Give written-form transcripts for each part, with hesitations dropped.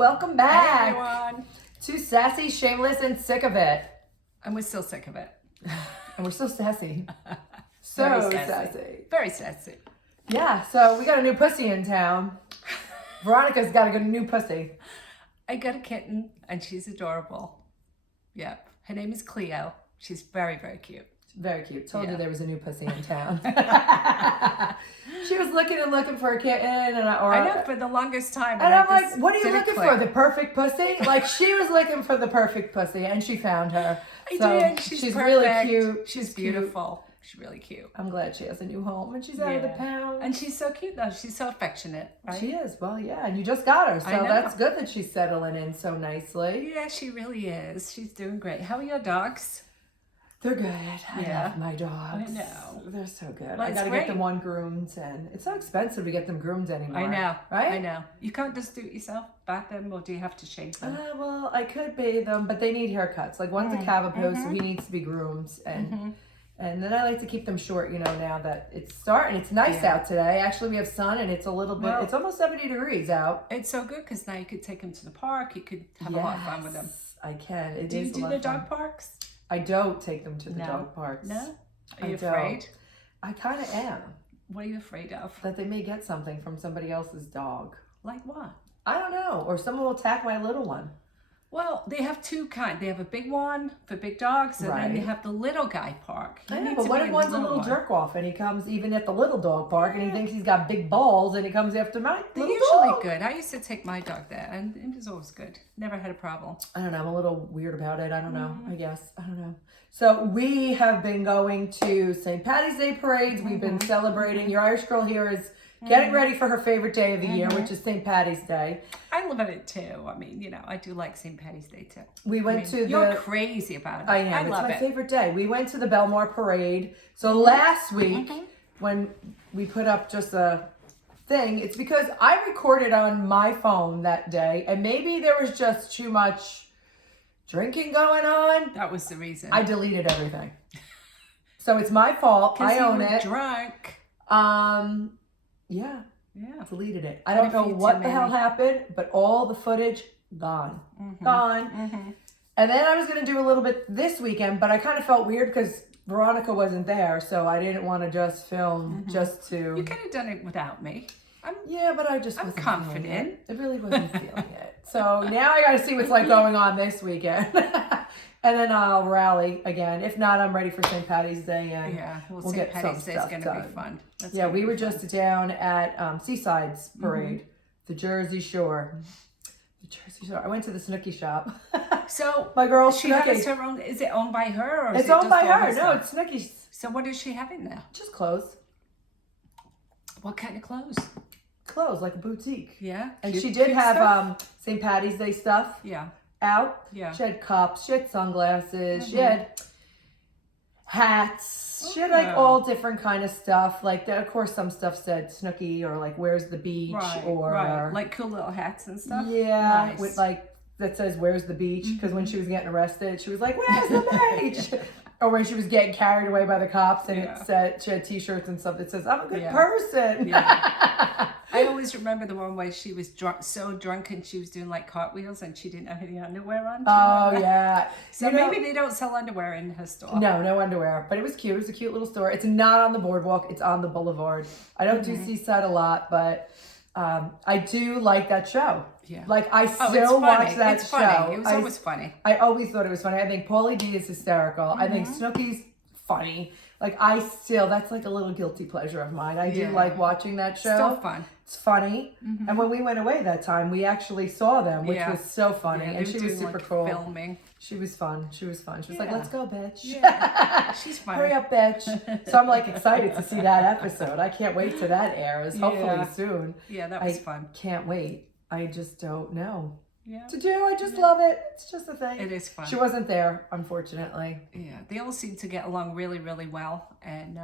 welcome back. Hey everyone. To Sassy, Shameless, and Sick of It. And we're still sick of it. And we're so sassy. Very sassy. Very sassy. Yeah, so we got a new pussy in town. Veronica's got a good new pussy. I got a kitten and she's adorable. Yep. Her name is Cleo. She's very, very cute. Very cute. Told Yeah. you there was a new pussy in town. She was looking for a kitten, and I know for the longest time. And I'm like, what are you looking for? The perfect pussy? Like, she was looking for the perfect pussy, and she found her. I did. She's really perfect. cute. She's beautiful. She's really cute. I'm glad she has a new home, and she's out of the pound. And she's so cute, though. She's so affectionate, right? She is. Well, yeah, and you just got her, so I know. that's good that she's settling in so nicely. Yeah, she really is. She's doing great. How are your dogs? They're good. I love my dogs. I know. They're so good. Well, I got to get them one groomed, and it's so expensive to get them groomed anymore. I know. Right? I know. You can't just do it yourself, bath them, or do you have to shave them? Well, I could bathe them, but they need haircuts. Like, one's a cavapoo, so he needs to be groomed, and then I like to keep them short, now that it's starting. It's nice out today. Actually, we have sun, and it's a little bit, it's almost 70 degrees out. It's so good because now you could take them to the park. You could have a lot of fun with them. I can. Do you do the dog parks? I don't take them to the dog parks. No? Are you afraid? I kind of am. What are you afraid of? That they may get something from somebody else's dog. Like what? I don't know. Or someone will attack my little one. Well, they have two kinds. They have a big one for big dogs, and then they have the little guy park. I know, but what if one's a little jerk off and he comes even at the little dog park and he thinks he's got big balls and he comes after my They're little usually dog? good. I used to take my dog there, and it was always good. Never had a problem. I don't know. I'm a little weird about it. I don't know. I guess. I don't know. So we have been going to St. Patty's Day parades. We've been celebrating. Your Irish girl here is getting ready for her favorite day of the year, which is St. Patty's Day. I love it too. I mean, I do like St. Patty's Day too. We went to You're crazy about it. I am. It's my favorite day. We went to the Belmore Parade. So last week, when we put up just a thing, it's because I recorded on my phone that day, and maybe there was just too much drinking going on. That was the reason. I deleted everything. So it's my fault. I own it. Drunk. Yeah. Yeah. Deleted it. I don't know what the hell happened, but all the footage gone. Gone. And then I was going to do a little bit this weekend, but I kind of felt weird because Veronica wasn't there, so I didn't want to just film just to... You could have done it without me. but I just wasn't confident. feeling it. I really wasn't feeling it. So now I got to see what's like going on this weekend. And then I'll rally again. If not, I'm ready for St. Patty's Day, and we'll get some stuff done. St. Patty's Day is going to be fun. We were just down at Seaside's parade, the Jersey Shore. The Jersey Shore. I went to the Snooki shop. So my girl, she has her own. Is it owned by her, or it's is it owned just by all her? No, it's Snooki's. So what is she having now? Just clothes. What kind of clothes? Clothes, like a boutique. Yeah. And she did have St. Patty's Day stuff. Yeah. Out. Yeah. She had cups, she had sunglasses, she had hats, she had like all different kind of stuff. Like, of course, some stuff said Snooki or like, where's the beach? Or like cool little hats and stuff. Yeah. Nice. With like, that says, where's the beach? Because when she was getting arrested, she was like, where's the beach? Or when she was getting carried away by the cops and it said, she had t-shirts and stuff that says, I'm a good person. Yeah. I always remember the one where she was so drunk and she was doing like cartwheels and she didn't have any underwear on. Oh, yeah. So maybe they don't sell underwear in her store. No underwear. But it was cute. It was a cute little store. It's not on the boardwalk. It's on the boulevard. I don't do Seaside a lot, but I do like that show. Yeah. Like, I still watch that show. Funny. It was always funny. I always thought it was funny. I think Paulie D is hysterical. I think Snooki's funny. Like, that's like a little guilty pleasure of mine. I do like watching that show. Still fun. It's funny. And when we went away that time, we actually saw them, which was so funny. Yeah, and she was super cool. Filming. She was fun. She was like, let's go, bitch. Yeah. She's funny. Hurry up, bitch. So I'm like excited to see that episode. I can't wait till that airs. Hopefully soon. Yeah, that was fun. Can't wait. I just don't know to do. I just love it. It's just a thing. It is fun. She wasn't there, unfortunately. Yeah, they all seem to get along really, really well. And,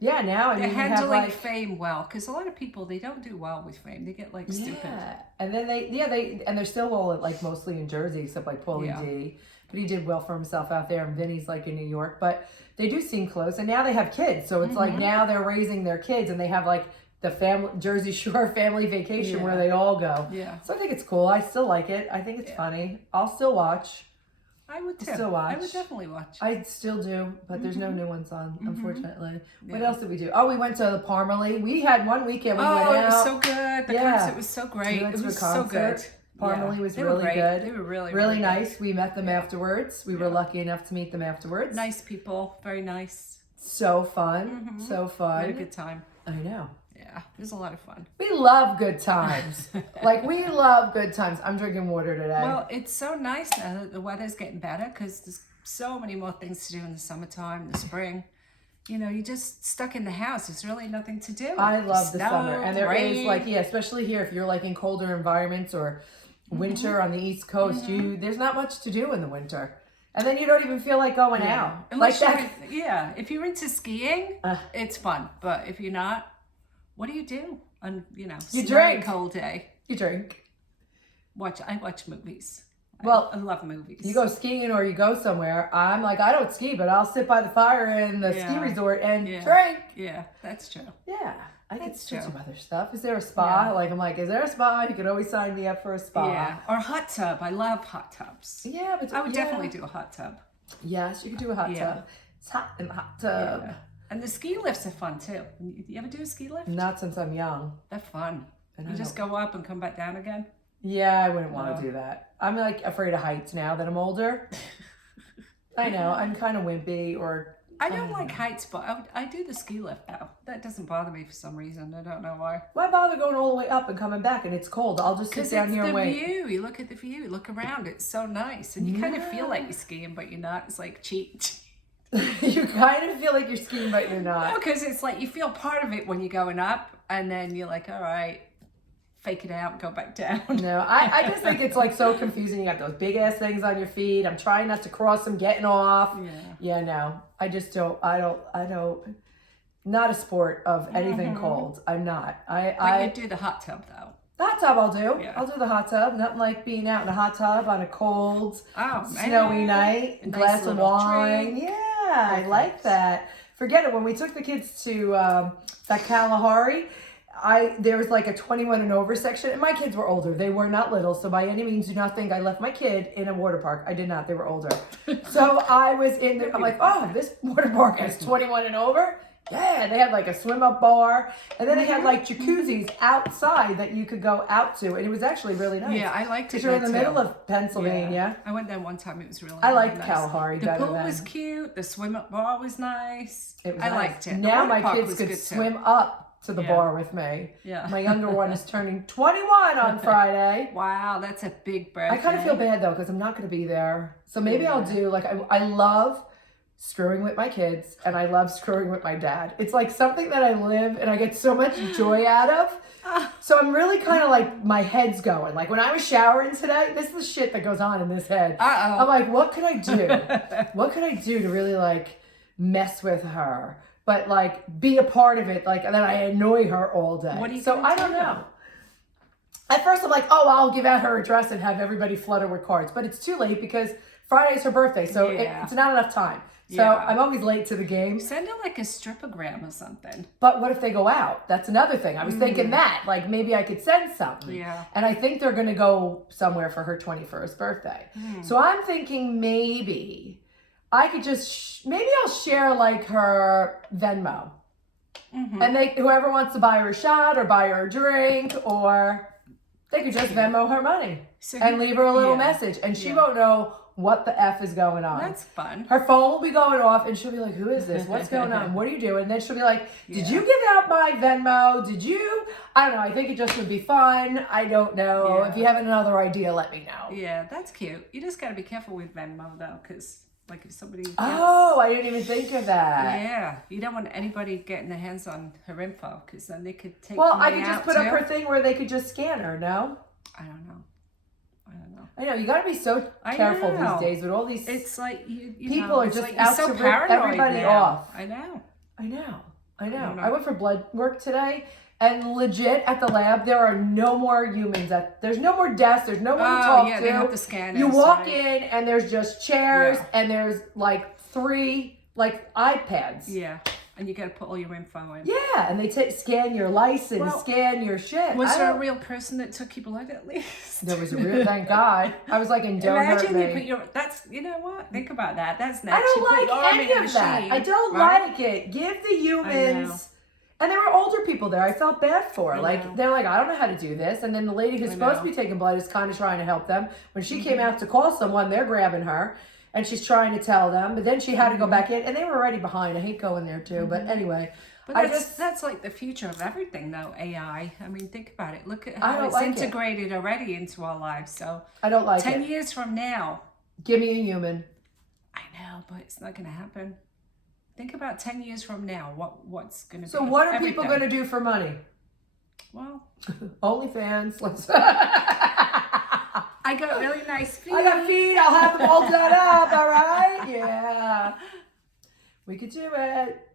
Yeah, now I mean, they're handling fame well. Because a lot of people, they don't do well with fame. They get like stupid. And then they're still all like mostly in Jersey, except like Paulie D. But he did well for himself out there. And Vinny's like in New York. But they do seem close. And now they have kids. So it's like now they're raising their kids and they have like the Jersey Shore family vacation where they all go. Yeah. So I think it's cool. I still like it. I think it's funny. I'll still watch. I would too. Still watch. I would definitely watch. I still do, but there's no new ones on, unfortunately. What else did we do? Oh, we went to the Parmalee. We had one weekend. We went out. It was so good. The concert was so great. We went to it was a concert. so good. Parmalee was really good. They were really nice. We met them afterwards. We were lucky enough to meet them afterwards. Nice people. Very nice. So fun. So fun. We had a good time. I know. Yeah, it was a lot of fun. We love good times. We love good times. I'm drinking water today. Well, it's so nice now that the weather's getting better because there's so many more things to do in the summertime, the spring. You know, you're just stuck in the house. There's really nothing to do. I love the Snow, summer. And there rain. is especially here, if you're in colder environments or winter on the East Coast, there's not much to do in the winter. And then you don't even feel like going out. Unless if you're into skiing, it's fun. But if you're not, what do you do on, you drink. Cold day? You drink. I watch movies. Well, I love movies. You go skiing or you go somewhere. I'm like, I don't ski, but I'll sit by the fire in the ski resort and drink. Yeah, that's true. Yeah. I could still do other stuff. Is there a spa? Yeah. I'm like, is there a spa? You could always sign me up for a spa. Yeah. Or a hot tub. I love hot tubs. Yeah, but I would definitely do a hot tub. Yes, you could do a hot tub. It's hot in the hot tub. Yeah. And the ski lifts are fun too. You ever do a ski lift? Not since I'm young. They're fun. You just go up and come back down again? Yeah, I wouldn't want to do that. I'm afraid of heights now that I'm older. I know. I'm kind of wimpy I don't like heights, but I do the ski lift though. That doesn't bother me for some reason. I don't know why. Why bother going all the way up and coming back and it's cold? I'll just sit down here and wait. Because it's the view. You look at the view. You look around. It's so nice. And you kind of feel like you're skiing, but you're not. It's like cheat. You kind of feel like you're skiing, but you're not. No, because it's like you feel part of it when you're going up, and then you're like, all right, fake it out and go back down. No, I just think it's so confusing. You got those big ass things on your feet. I'm trying not to cross them, getting off. Yeah, no. I just don't. I don't. Not a sport of anything cold. I'm not. I do the hot tub though. The hot tub I'll do. Yeah. I'll do the hot tub. Nothing like being out in a hot tub on a cold, snowy night, a glass of wine. Drink. Yeah, I like that. Forget it. When we took the kids to that Kalahari, there was a 21 and over section, and my kids were older. They were not little, so by any means do not think I left my kid in a water park. I did not. They were older. So I was in there. I'm like, oh, this water park is 21 and over? Yeah, they had a swim up bar, and then they had jacuzzis outside that you could go out to, and it was actually really nice. Yeah, I liked it. Because you're in the middle of Pennsylvania. Yeah. I went there one time. It was really I liked nice. Kalahari better. The pool was cute. The swim up bar was nice. It was I nice. liked it. Now my kids could swim up to the bar with me. Yeah. My younger one is turning 21 on Friday. Wow, that's a big birthday. I kind of feel bad though because I'm not going to be there. So maybe I'll do I love screwing with my kids and I love screwing with my dad. It's something that I live and I get so much joy out of. So I'm really kind of my head's going. When I was showering today, this is the shit that goes on in this head. I'm like, what could I do? What could I do to really mess with her? But be a part of it, and then I annoy her all day. What do you I don't know. At first I'm like, oh, I'll give out her address and have everybody flutter with cards. But it's too late because Friday's her birthday, so it's not enough time. So I'm always late to the game. Send her a stripogram or something. But what if they go out? That's another thing. I was thinking that. Maybe I could send something. Yeah. And I think they're going to go somewhere for her 21st birthday. So I'm thinking maybe I could just, maybe I'll share her Venmo. And whoever wants to buy her a shot or buy her a drink, or they could just Venmo her money and leave her a little message. And she won't know what the F is going on. That's fun. Her phone will be going off and she'll be like, who is this? What's going on? What are you doing? And then she'll be like, did you give out my Venmo? Did you? I don't know. I think it just would be fun. I don't know. If you have another idea, let me know. Yeah, that's cute. You just got to be careful with Venmo though, because if somebody gets... Oh, I didn't even think of that. Yeah. You don't want anybody getting their hands on her info because then they could take I could just put up her thing where they could just scan her, no? I don't know. I know, you got to be so careful these days with all these... It's people are just out to rip everybody off. I know. I went for blood work today, and legit at the lab, there are no more humans. There's no more desks. There's no one to talk to. They have the scanners. You walk in, and there's just chairs, and there's 3 iPads. Yeah. And you got to put all your info in. Yeah, and they scan your license, scan your shit. Was there a real person that took your blood at least? There was a real, thank God. I was like, in don't hurt me. Imagine you put you know what? Think about that. That's natural. I don't like any of that. I don't like it. Give the humans. And there were older people there. I felt bad for. Like, they're like, I don't know how to do this. And then the lady who's supposed to be taking blood is kind of trying to help them. When she came out to call someone, they're grabbing her. And she's trying to tell them. But then she had to go back in. And they were already behind. I hate going there, too. But anyway. But that's like the future of everything, though, AI. I mean, think about it. Look at how it's integrated already into our lives. So I don't like 10 years from now. Give me a human. I know, but it's not going to happen. Think about 10 years from now. What's going to be? So what are people going to do for money? Well, Onlyfans. Let's. I got really nice feet. I got feet. I'll have them all done up. All right. Yeah. We could do it.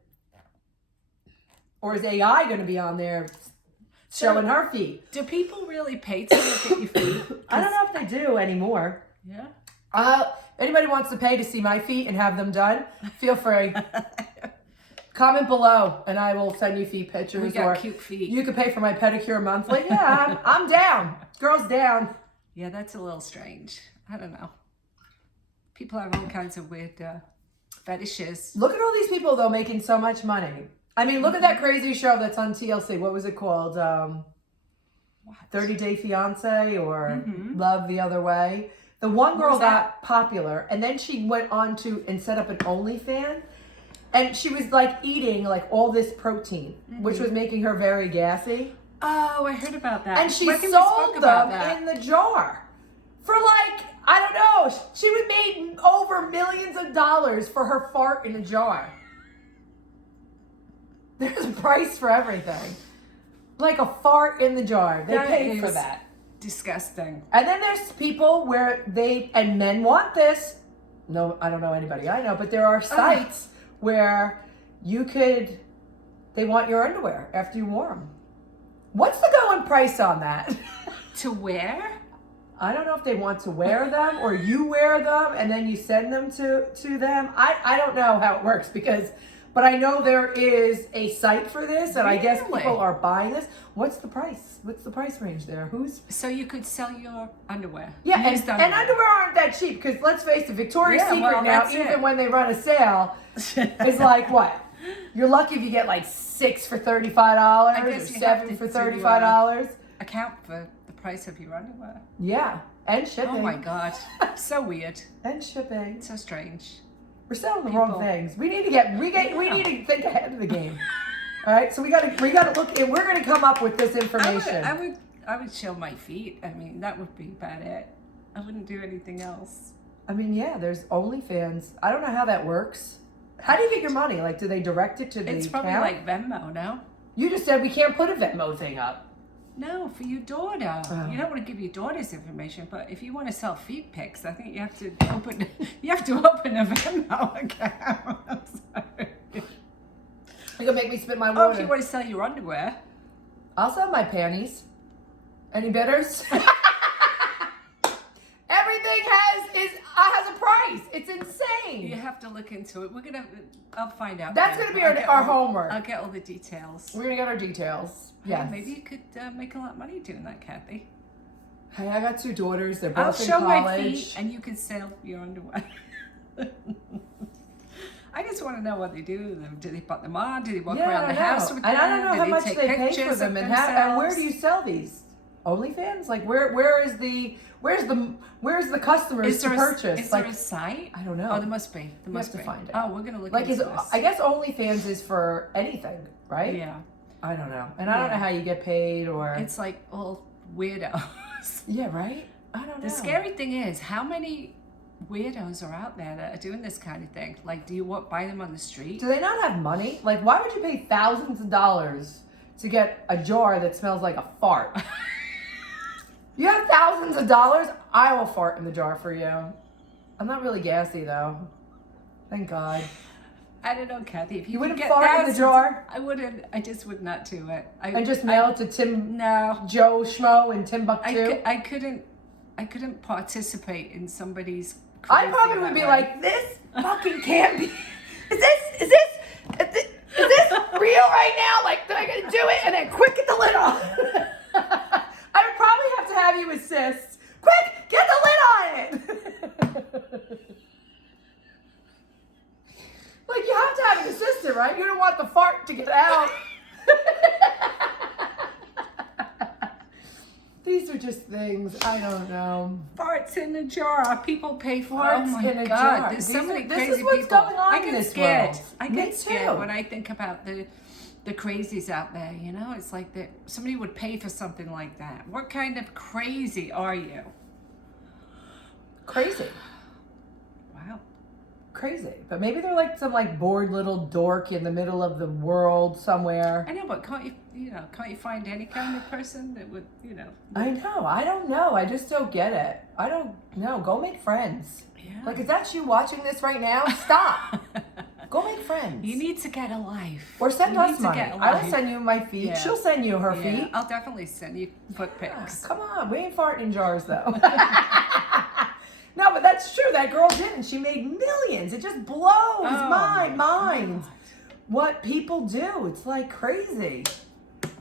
Or is AI going to be on there showing her feet? Do people really pay to look at your feet? I don't know if they do anymore. Yeah. Anybody wants to pay to see my feet and have them done, feel free. Comment below and I will send you feet pictures. We got cute feet. You could pay for my pedicure monthly. Yeah, I'm down. Girls down. Yeah, that's a little strange. I don't know. People have all kinds of weird fetishes. Look at all these people, though, making so much money. I mean, look at that crazy show that's on TLC. What was it called? 30 Day Fiance or Love the Other Way. The one girl got popular, and then she went on to and set up an OnlyFans, and she was like eating like all this protein, which was making her very gassy. Oh, I heard about that. And she sold them in the jar for like, I don't know. She would made over millions of dollars for her fart in a jar. There's a price for everything. Like a fart in the jar. They paid for that. Disgusting. And then there's people where and men want this. No, I don't know anybody I know, but there are sites where they want your underwear after you wore them. What's the going price on that? To wear? I don't know if they want to wear them or you wear them and then you send them to them. I don't know how it works but I know there is a site for this and I guess people are buying this. What's the price? What's the price range there? So you could sell your underwear. Yeah, and underwear aren't that cheap because let's face it, Victoria's Secret now, even when they run a sale, is like what? You're lucky if you get like 6 for $35 or 7 for $35. Account for the price of your underwear. Yeah, and shipping. Oh my God, so weird. And shipping. So strange. We're selling the wrong things. We need to think ahead of the game. All right, so we gotta look, and we're gonna come up with this information. I would show my feet. I mean, that would be about it. I wouldn't do anything else. I mean, yeah, there's OnlyFans. I don't know how that works. How do you get your money? Like, do they direct it to the account? It's probably like Venmo, no? You just said we can't put a Venmo thing up. No, for your daughter. You don't want to give your daughter's information, but if you want to sell feet pics, I think you have to open a Venmo account. I'm sorry. You're gonna make me spit my water. Oh, if you want to sell your underwear. I'll sell my panties. Any bidders? Everything has a price. It's insane. You have to look into it. I'll find out. That's gonna be our homework. I'll get all the details. We're gonna get our details. Yeah. Hey, maybe you could make a lot of money doing that, Kathy. Hey, I got 2 daughters. They're both I'll in show college. my feet, and you can sell your underwear. I just want to know what they do with them. Do they put them on? Do they walk around the house with them? And I don't know how much they pay for them. And where do you sell these? OnlyFans? Like where's the customers to purchase? Is there a site? I don't know. Oh, there must be. You have to find it. Oh, we're gonna look into this. I guess OnlyFans is for anything, right? Yeah. I don't know, and I don't know how you get paid or. It's like all weirdos. Yeah, right. I don't know. The scary thing is how many weirdos are out there that are doing this kind of thing. Like, do you buy them on the street? Do they not have money? Like, why would you pay thousands of dollars to get a jar that smells like a fart? You have thousands of dollars? I will fart in the jar for you. I'm not really gassy, though. Thank God. I don't know, Kathy. If you wouldn't fart in the jar? I wouldn't. I just would not do it. And just mail it to Joe Schmo in Timbuktu? I couldn't participate in somebody's I probably would be like, this fucking can't be. Is this real right now? Like, am I gonna do it? And then quick, get the lid on. I would probably have to have you assist. Quick, get the lid on it. Like, you have to have an assistant, right? You don't want the fart to get out. These are just things, I don't know. Farts in a jar. People pay for Farts Oh my in a God. jar. There's so many This crazy is what's people. going on I get in this scared. world. I Me get scared too. when I think about the crazies out there, you know? It's like that somebody would pay for something like that. What kind of crazy are you? Crazy. Wow. Crazy. But maybe they're like some like bored little dork in the middle of the world somewhere. I know, but can't you find any kind of person that would, I know. I don't know. I just don't get it. I don't know. Go make friends. Yeah. Like, is that you watching this right now? Stop. Go make friends. You need to get a life. Or send You us need to money. get a I will life. send you my feet. Yeah. She'll send you her Yeah, feet. I'll definitely send you foot Yeah, pics. come on. We ain't farting in jars, though. No, but that's true. That girl didn't. She made millions. It just blows my mind. God. What people do. It's like crazy.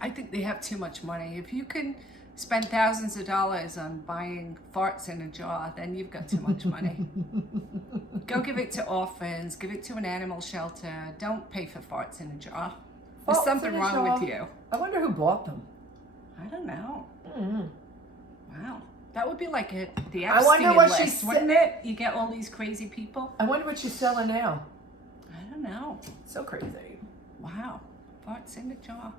I think they have too much money. If you can spend thousands of dollars on buying farts in a jar, then you've got too much money. Go give it to orphans. Give it to an animal shelter. Don't pay for farts in a jar. There's Farts something in a wrong jar. with you. I wonder who bought them. I don't know. Mm-hmm. Wow. That would be like the I wonder Epstein what list, she's wouldn't it? You get all these crazy people. I wonder what she's selling now. I don't know. So crazy. Wow. Farts in a jar.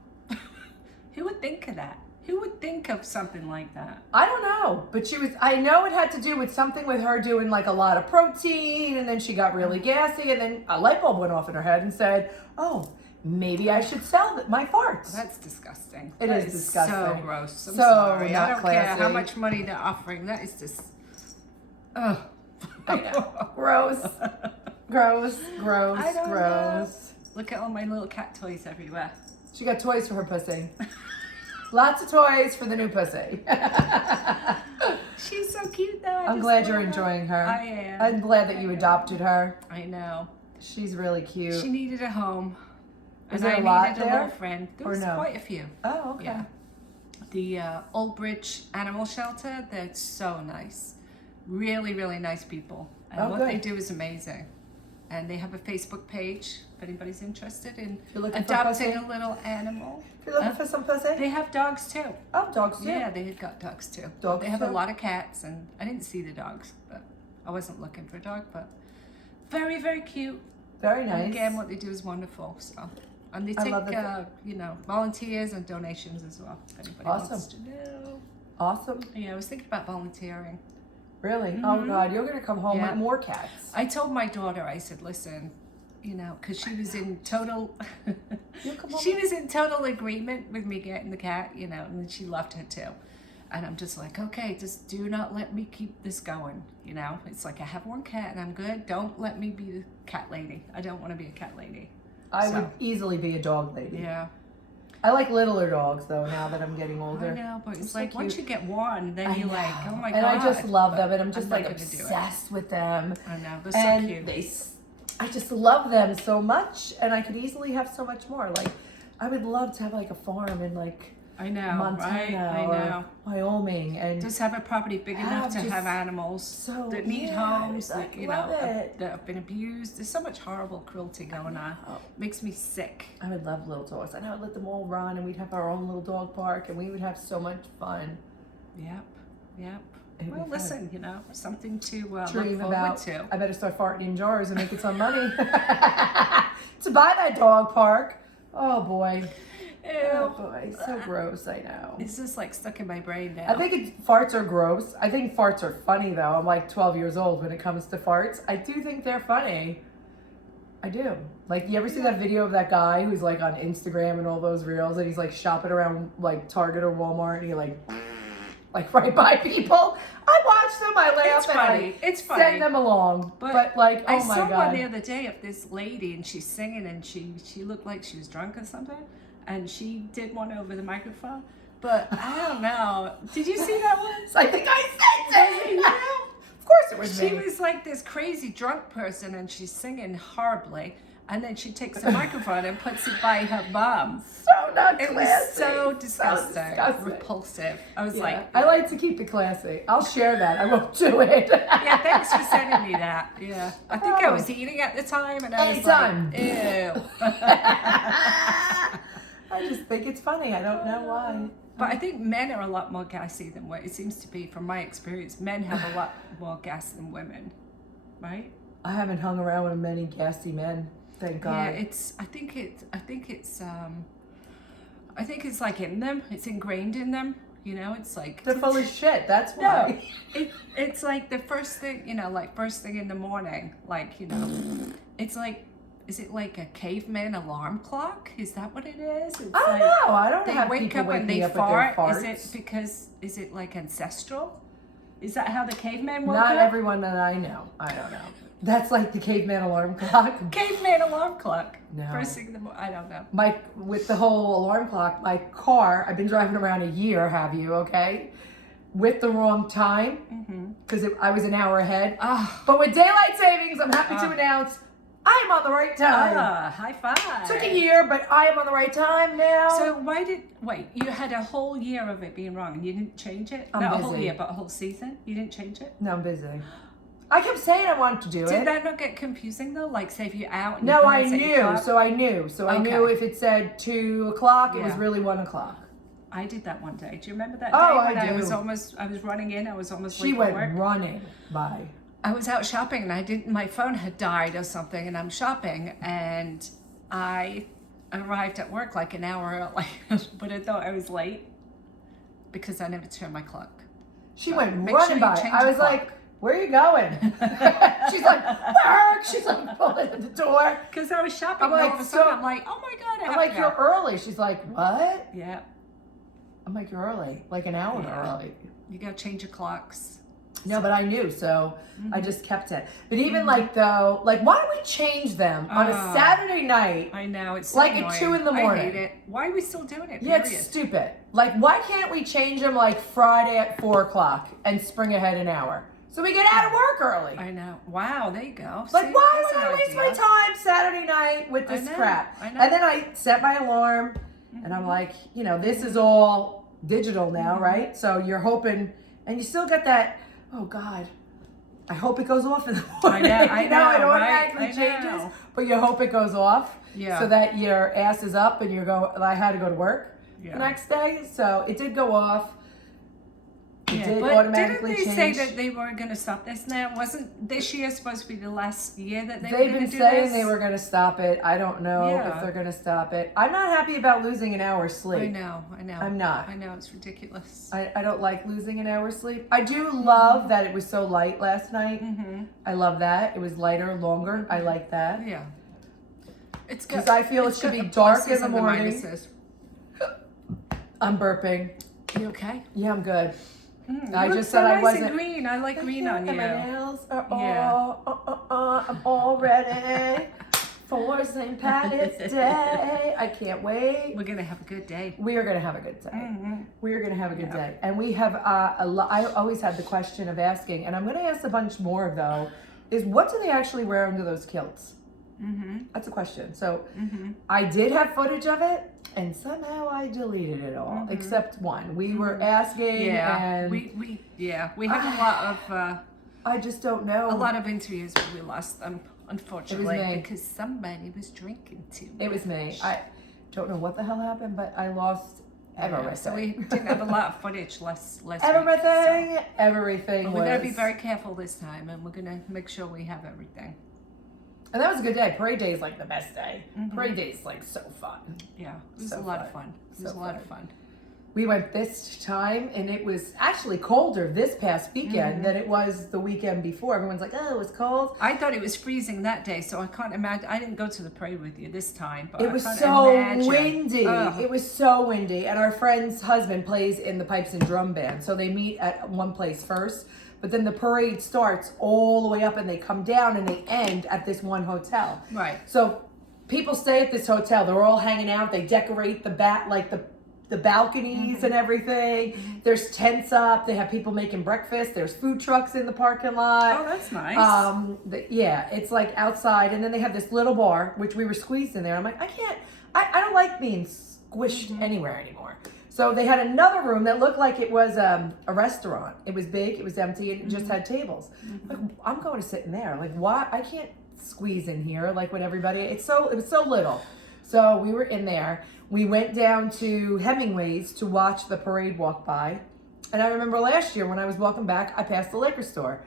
Who would think of that? Who would think of something like that? I don't know, but I know it had to do with something with her doing like a lot of protein, and then she got really gassy, and then a light bulb went off in her head and said, oh, maybe I should sell my farts. That's disgusting. It is disgusting. So gross. I'm So sorry. I not don't care classy. how much money they're offering. That is just. Ugh. I know. Gross. Gross. Gross. I don't Gross. Look at all my little cat toys everywhere. She got toys for her pussy. Lots of toys for the new pussy. She's so cute though. I'm glad you're enjoying her. I am. I'm glad that you adopted her. I know. She's really cute. She needed a home. Is And there I a lot needed a there? little friend. There Or was no? quite a few. Oh, okay. Yeah. The Old Bridge Animal Shelter, they're so nice. Really, really nice people. And what they do is amazing. And they have a Facebook page if anybody's interested in adopting a little animal. If you're looking for some pussy? They have dogs too. Oh, dogs too. Yeah, they had got dogs too. Dogs they have too? a lot of cats, and I didn't see the dogs, but I wasn't looking for a dog, but very, very cute. Very nice. And again, what they do is wonderful. So, and they I take love it. volunteers and donations as well. If anybody wants to know. Awesome. Yeah, I was thinking about volunteering. Really? Oh God, you're gonna come home with more cats. I told my daughter, I said, listen, because she was in total, she was in total agreement with me getting the cat, and she loved her too. And I'm just like, okay, just do not let me keep this going. It's like I have one cat and I'm good. Don't let me be the cat lady. I don't want to be a cat lady. I would easily be a dog lady. Yeah. I like littler dogs though. Now that I'm getting older. I know, but it's so like once you get one, then you're like, oh my God. And I just love them, and I'm just not like gonna do it. obsessed with them. I know, they're And so cute. I just love them so much, and I could easily have so much more. Like, I would love to have like a farm in like I know, Montana right? I know. or Wyoming, and Just have a property big enough to have animals that need homes, that that have been abused. There's so much horrible cruelty going on. Makes me sick. I would love little dogs, and I would let them all run, and we'd have our own little dog park, and we would have so much fun. Yep. Well, listen, something to look Dream forward about. to. I better start farting in jars and making some money to buy that dog park. Oh boy. Ew. Oh boy, so gross. I know. It's just like stuck in my brain now. I think farts are gross. I think farts are funny though. I'm like 12 years old when it comes to farts. I do think they're funny. I do. Like, you ever see that video of that guy who's like on Instagram and all those reels, and he's like shopping around like Target or Walmart, and he like right by people? I watch them, I laugh, It's funny. It's funny. Send them along. But like, oh my God. I saw one the other day of this lady, and she's singing, and she looked like she was drunk or something, and she did one over the microphone. But I don't know. Did you see that one? I think I sent it. Of course it was me. She was like this crazy drunk person, and she's singing horribly. And then she takes the microphone and puts it by her bum. So not classy. It was so disgusting. So disgusting. Repulsive. I was like... I like to keep it classy. I'll share that. I won't do it. Yeah, thanks for sending me that. Yeah. I think I was eating at the time and I was like, ew. I just think it's funny. I don't know why. But I think men are a lot more gassy than women. It seems to be, from my experience, men have a lot more gas than women, right? I haven't hung around with many gassy men. Thank God. Yeah, I think it's like in them. It's ingrained in them. You know, it's like they're full of shit. That's why. No, it's like the first thing, you know, like first thing in the morning, like, you know, it's like. Is it like a caveman alarm clock? Is that what it is? It's I don't know. I don't have wake people up and waking they up with their fart. farts. Is it like ancestral? Is that how the caveman woke Not up? everyone that I know. I don't know. That's like the caveman alarm clock. Caveman alarm clock. No. First thing in the morning. I don't know. With the whole alarm clock, my car, I've been driving around a year, have you, okay? With the wrong time, because I was an hour ahead. But with daylight savings, I'm happy to announce I am on the right time. High five. Took a year, but I am on the right time now. So you had a whole year of it being wrong and you didn't change it? I'm Not busy. a whole year, but a whole season? You didn't change it? No, I'm busy. I kept saying I wanted to do it. Did that not get confusing though? Like say if you're out and No, you I knew. So I knew if it said 2 o'clock, it was really 1 o'clock. I did that one day. Do you remember that day when I was running in, I was almost late She for went work? running by. I was out shopping and my phone had died or something and I'm shopping and I arrived at work like an hour early, but I thought I was late because I never turned my clock. She went running by. I was like, where are you going? She's like, work. She's like pulling at the door. Because I was shopping I'm like, all of a sudden I'm like, oh my God, I have I'm like, to go. you're early. She's like, what? Yeah. I'm like, you're early. Like an hour early. You got to change your clocks. No, but I knew, so I just kept it. But even like though, like why don't we change them on a Saturday night? I know, it's so like annoying. at 2 in the morning. I hate it. Why are we still doing it? Yeah, it's stupid. Like why can't we change them like Friday at 4 o'clock and spring ahead an hour? So we get out of work early. I know. Wow, there you go. Like, see, why would I waste my time Saturday night with this crap? I know. And then I set my alarm, and I'm like, you know, this is all digital now, right? So you're hoping, and you still get that, oh God, I hope it goes off in the morning. I know, it right? automatically changes, but you hope it goes off so that your ass is up and I had to go to work the next day. So it did go off. It did automatically didn't they change. say that they were going to stop this now? Wasn't this year supposed to be the last year that they were They've going to been do saying this? they were going to stop it. I don't know if they're going to stop it. I'm not happy about losing an hour's sleep. I know. I'm not. I know, it's ridiculous. I don't like losing an hour's sleep. I do love that it was so light last night. I love that. It was lighter, longer. I like that. Yeah. It's because I feel it should be dark in the morning. I'm burping. You okay? Yeah, I'm good. I just said I wasn't green. I like green on you. My nails are all. I'm all ready for St. Patrick's Day. I can't wait. We're gonna have a good day. We are gonna have a good day. We are gonna have a good day, and we have a lot. I always have the question of asking, and I'm gonna ask a bunch more though. Is what do they actually wear under those kilts? That's a question. So I did have footage of it, and somehow I deleted it all, except one. We were asking, and we have a lot of. I just don't know. A lot of interviews, but we lost them, unfortunately, because somebody was drinking too much. It was me. I don't know what the hell happened, but I lost everything. So we didn't have a lot of footage last everything. Week, everything. But we're gonna be very careful this time, and we're gonna make sure we have everything. And that was a good day. Parade day is like the best day. Parade day is like so fun. Yeah, it was a lot of fun. It was a lot of fun. We went this time, and it was actually colder this past weekend than it was the weekend before. Everyone's like, oh, it was cold. I thought it was freezing that day, so I can't imagine. I didn't go to the parade with you this time, but it was so windy. It was so windy. And our friend's husband plays in the pipes and drum band, so they meet at one place first. But then the parade starts all the way up, and they come down, and they end at this one hotel. Right. So people stay at this hotel. They're all hanging out. They decorate the the balconies and everything. There's tents up. They have people making breakfast. There's food trucks in the parking lot. Oh, that's nice. Yeah, it's like outside. And then they have this little bar, which we were squeezed in there. I'm like, I don't like being squished anywhere anymore. So they had another room that looked like it was a restaurant. It was big, it was empty, and it just had tables. Like, I'm going to sit in there. Like, why? I can't squeeze in here like with everybody. It was so little. So we were in there. We went down to Hemingway's to watch the parade walk by. And I remember last year when I was walking back, I passed the liquor store.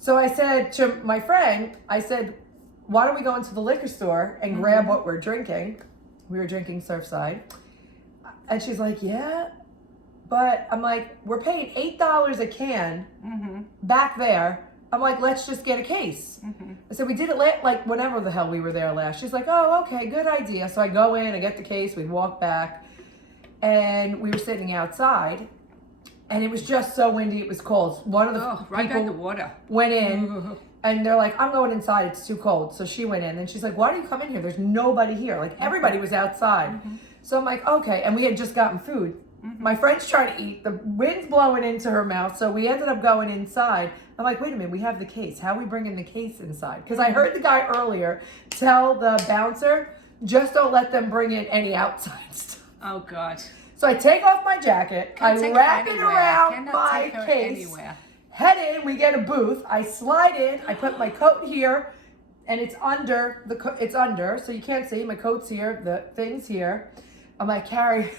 So I said to my friend, why don't we go into the liquor store and grab what we're drinking? We were drinking Surfside. And she's like, yeah, but I'm like, we're paying $8 a can back there. I'm like, let's just get a case. So we did it like whenever the hell we were there last. She's like, oh, okay, good idea. So I go in, I get the case, we walk back, and we were sitting outside, and it was just so windy, it was cold. One of the right people by the water went in, and they're like, I'm going inside, it's too cold. So she went in, and she's like, why do you come in here? There's nobody here. Like, everybody was outside. So I'm like, okay, and we had just gotten food. My friend's trying to eat. The wind's blowing into her mouth, so we ended up going inside. I'm like, wait a minute, we have the case. How are we bringing the case inside? Because I heard the guy earlier tell the bouncer, just don't let them bring in any outside stuff. Oh, God. So I take off my jacket, I wrap it around my case, head in, we get a booth, I slide in, I put my coat here, and it's under, so you can't see, my coat's here, the thing's here. I'm like, Carrie,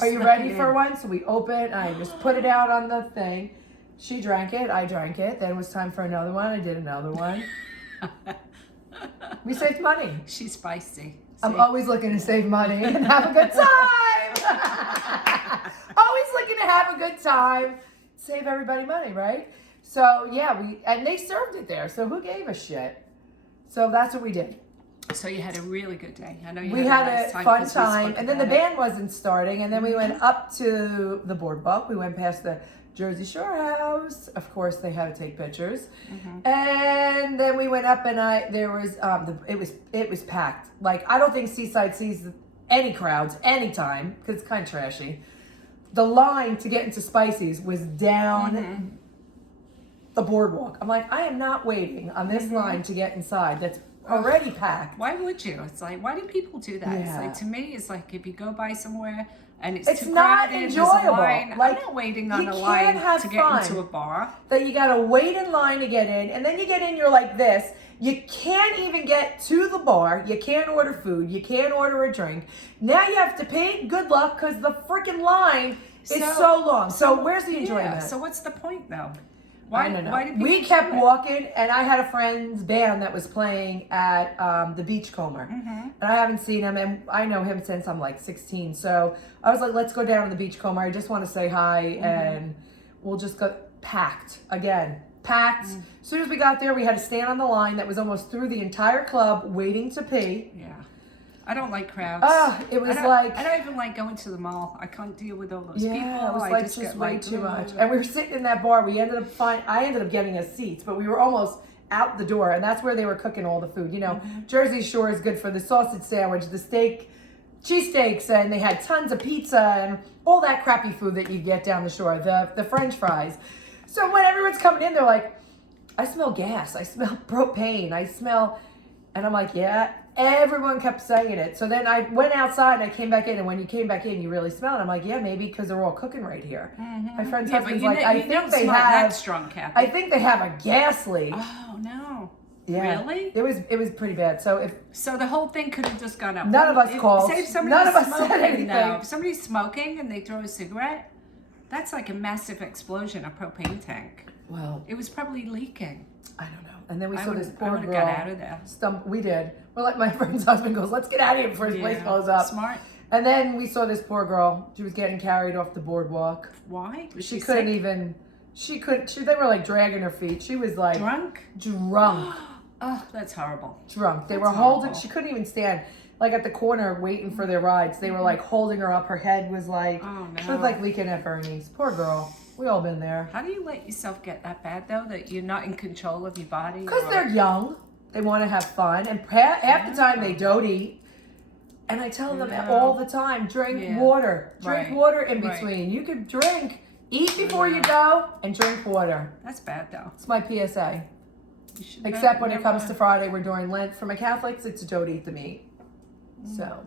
are you ready for one? So we open, I just put it out on the thing. She drank it, I drank it. Then it was time for another one. I did another one. We saved money. She's spicy. I'm always looking to save money and have a good time. Always looking to have a good time. Save everybody money, right? So yeah, and they served it there. So who gave a shit? So that's what we did. So you had a really good day. I know you we had a fun time, and then the band wasn't starting, and then we went up to the boardwalk. We went past the Jersey Shore house. Of course, they had to take pictures, and then we went up, and it was packed. Like, I don't think Seaside sees any crowds anytime because it's kind of trashy. The line to get into Spicy's was down the boardwalk. I'm like, I am not waiting on this line to get inside. That's already packed. Why would you? It's like, why do people do that? Yeah. It's like, to me, it's like if you go by somewhere and it's too not crowded, enjoyable. There's a line. Like, I'm not waiting on a line to get into a bar. That you gotta wait in line to get in, and then you get in, you're like this. You can't even get to the bar. You can't order food. You can't order a drink. Now you have to pay. Good luck, because the freaking line is so long. So where's the enjoyment? Yeah, so what's the point, though? Why we kept walking, and I had a friend's band that was playing at the Beachcomber, and I haven't seen him, and I know him since I'm like 16. So I was like, let's go down to the Beachcomber. I just want to say hi, and we'll just go. Packed again, packed. As soon as we got there, we had to stand on the line that was almost through the entire club, waiting to pee. Yeah. I don't like crowds. It was I don't even like going to the mall. I can't deal with all those people. It was like just way too much. And we were sitting in that bar. I ended up getting us seats, but we were almost out the door, and that's where they were cooking all the food. You know, Jersey Shore is good for the sausage sandwich, the steak, cheesesteaks, and they had tons of pizza and all that crappy food that you get down the shore, the French fries. So when everyone's coming in, they're like, I smell gas, I smell propane, and I'm like, yeah. Everyone kept saying it. So then I went outside and I came back in, and when you came back in, you really smell it. I'm like, yeah, maybe because they're all cooking right here. My friend's husband's like, I think they have I think they have a gas leak. Oh no. Yeah. Really? It was pretty bad. So the whole thing could have just gone up. None of us called. None of us said anything. No. If somebody's smoking and they throw a cigarette, that's like a massive explosion, a propane tank. Well, it was probably leaking. I don't know. And then we saw this poor girl. Got out of there. We did. Well, like my friend's husband goes, let's get out of here before his place blows up. Smart. And then we saw this poor girl. She was getting carried off the boardwalk. Why? Was she couldn't sick? Even. She couldn't. They were like dragging her feet. She was like drunk. Oh, that's horrible. Drunk. They were holding. She couldn't even stand. Like at the corner, waiting for their rides. They were like holding her up. Her head was like. Oh no. She was like leaking at Bernie's. Poor girl. We all been there. How do you let yourself get that bad though? That you're not in control of your body? Because they're young. They want to have fun, and half the time they don't eat. And I tell them all the time, drink water. Drink water in between. You can drink, eat before you go, and drink water. That's bad, though. It's my PSA. Except when it comes to Friday, we're doing Lent. For my Catholics, it's don't eat the meat. So,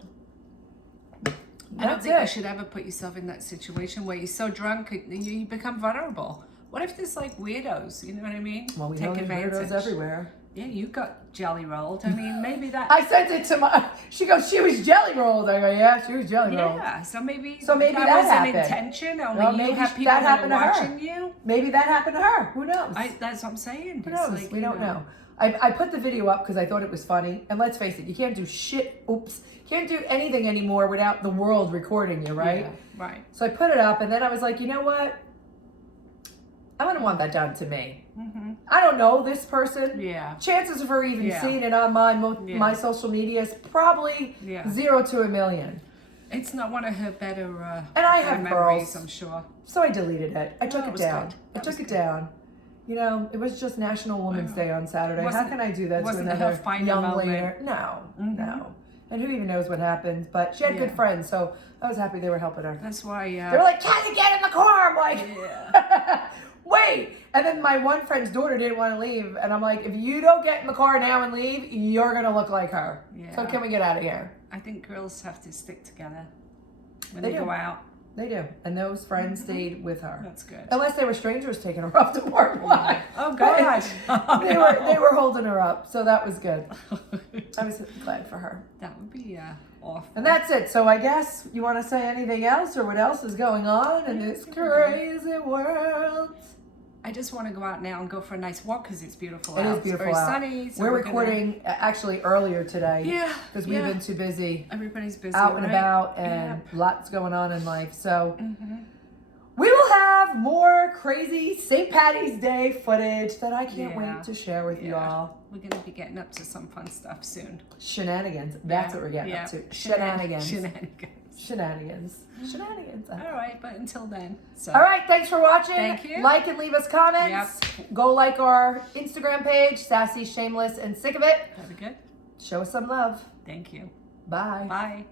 I don't think you should ever put yourself in that situation where you're so drunk, you become vulnerable. What if there's like weirdos, you know what I mean? Well, we know there's weirdos everywhere. Yeah, you got jelly rolled. I mean, maybe that. I sent it to she goes, she was jelly rolled. I go, yeah, she was jelly rolled. Yeah, so maybe that was happened. An intention. Only maybe you have people that are watching you. Maybe that happened to her. Who knows? That's what I'm saying. Who knows? Like, we don't know. I put the video up because I thought it was funny. And let's face it, you can't do shit. Oops. Can't do anything anymore without the world recording you, right? Yeah, right. So I put it up, and then I was like, you know what? I wouldn't want that done to me. Mm-hmm. I don't know this person. Yeah. Chances of her even seeing it on my social media is probably 0 to 1,000,000. It's not one of her better and I have memories, I'm sure. So I deleted it. I took it down. I took it down. You know, it was just National Women's Day on Saturday. How can I do that to another young lady? No, no. And who even knows what happened? But she had good friends, so I was happy they were helping her. That's why. They were like, "Kathy, get in the car!" I'm like, wait. And then my one friend's daughter didn't want to leave, and I'm like, if you don't get in the car now and leave, you're gonna look like her. Yeah. So can we get out of here? I think girls have to stick together when they go out. They do. And those friends stayed with her. That's good. Unless they were strangers taking her off to park lot. Oh, gosh. They were holding her up. So that was good. I was glad for her. That would be awful. And that's it. So I guess you want to say anything else or what else is going on in this crazy world? I just want to go out now and go for a nice walk because it's beautiful out. It is beautiful it's very out. sunny. So we're recording actually earlier today. Yeah. Because we've been too busy. Everybody's busy. Out and about and lots going on in life. So we will have more crazy St. Patty's Day footage that I can't wait to share with you all. We're going to be getting up to some fun stuff soon. Shenanigans. That's what we're getting up to. Shenanigans. Shenanigans. All right, but until then. So. All right, thanks for watching. Thank you. Like and leave us comments. Go like our Instagram page, Sassy, Shameless, and Sick of It. That'd be good. Show us some love. Thank you. Bye. Bye.